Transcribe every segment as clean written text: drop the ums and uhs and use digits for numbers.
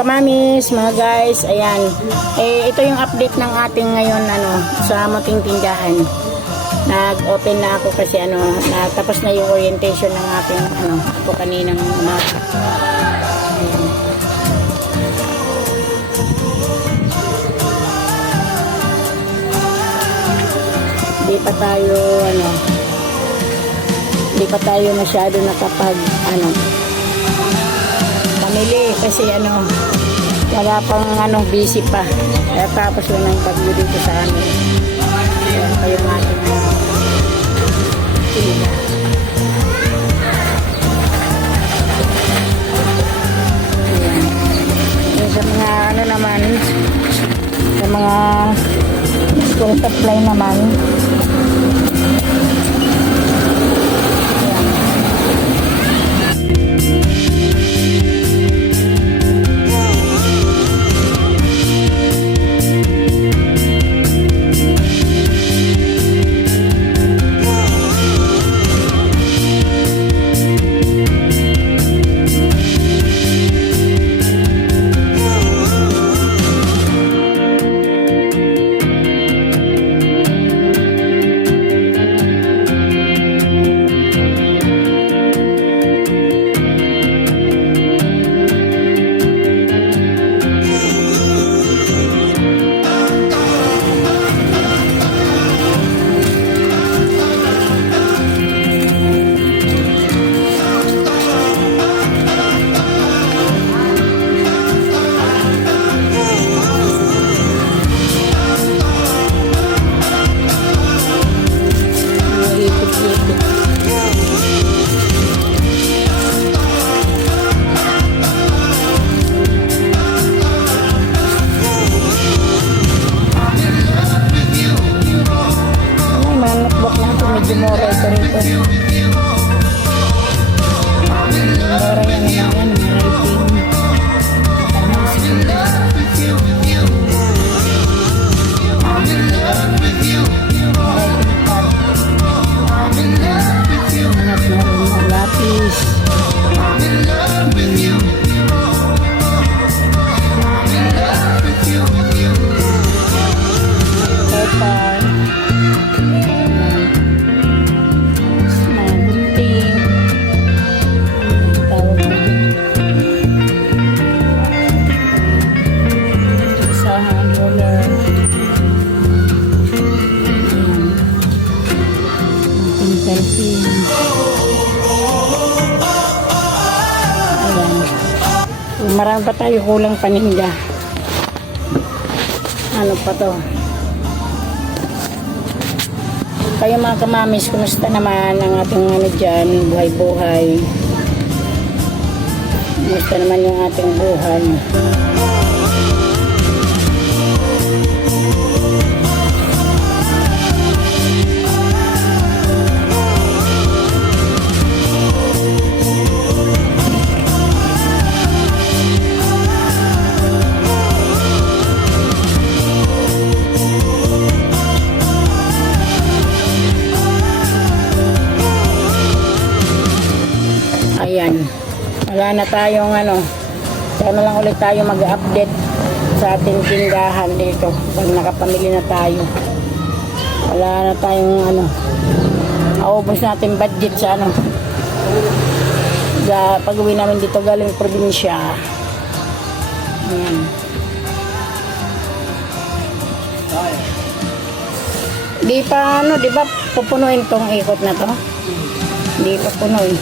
kamamis, mga guys, ayan. Ito yung update ng ating ngayon sa ating tindahan. Nag-open na ako kasi tapos na yung orientation ng ating ako kaninang umaga. Ayan. Hindi pa tayo masyado nakapag pamili kasi wala pang busy pa. Kaya tapos yun ang bagyo dito sa amin. Ayan pa yung ating tinda. Ayan. Yung sa mga naman, sa mga school supply naman, medyo mura ito rito. Mura yan naman. Lapis. Marami pa tayo kulang paninda. Ano pa to? Kayo mga kamamis, kumusta naman ang ating dyan, buhay-buhay? Kumusta naman yung ating buhay? Ayan, wala na tayong sana lang ulit tayo mag-update sa ating tindahan dito pag nakapamili na tayo. Wala na tayong naubos natin budget sa pag-uwi namin dito galing probinsya. Ayan. Di pa di ba pupunuin tong ikot na to? Di pa punuin.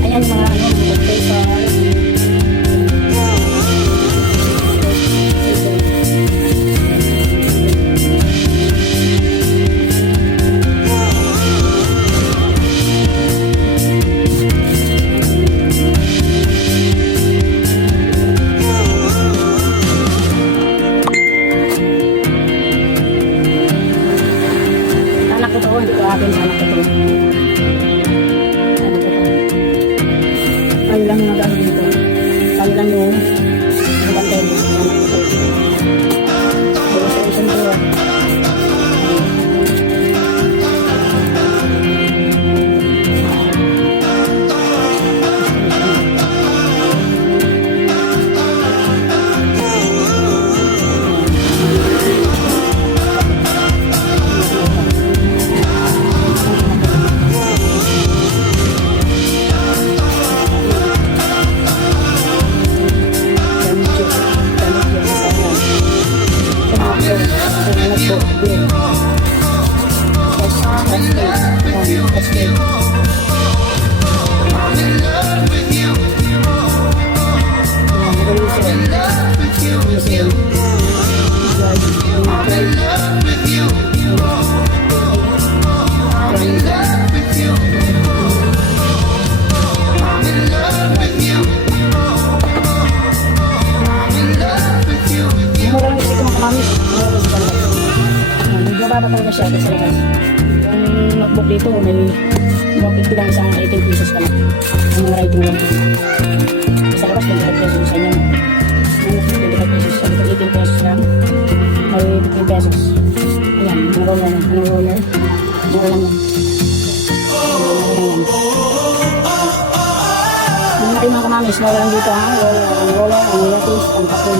Ayan mga paper. akin anak ko to. Ano ko to? Ano lang yung gagawin dito? Ano lang yung magandang anak ko to. Pero sa isang dalawa. Talaga siya sa labas. Yung notebook dito may notebook lang isang 18 pieces pala. Ang writing notebook. Sa labas may 25 pesos sa inyo. May 25 pesos. Sa likod 18 pesos lang. May 15 pesos. Ayan, ang roller. Anong roller? Mura lang yan. Ang laki mga kamamis. Mura lang dito ha. Ang roller, ang lettuce, ang papel.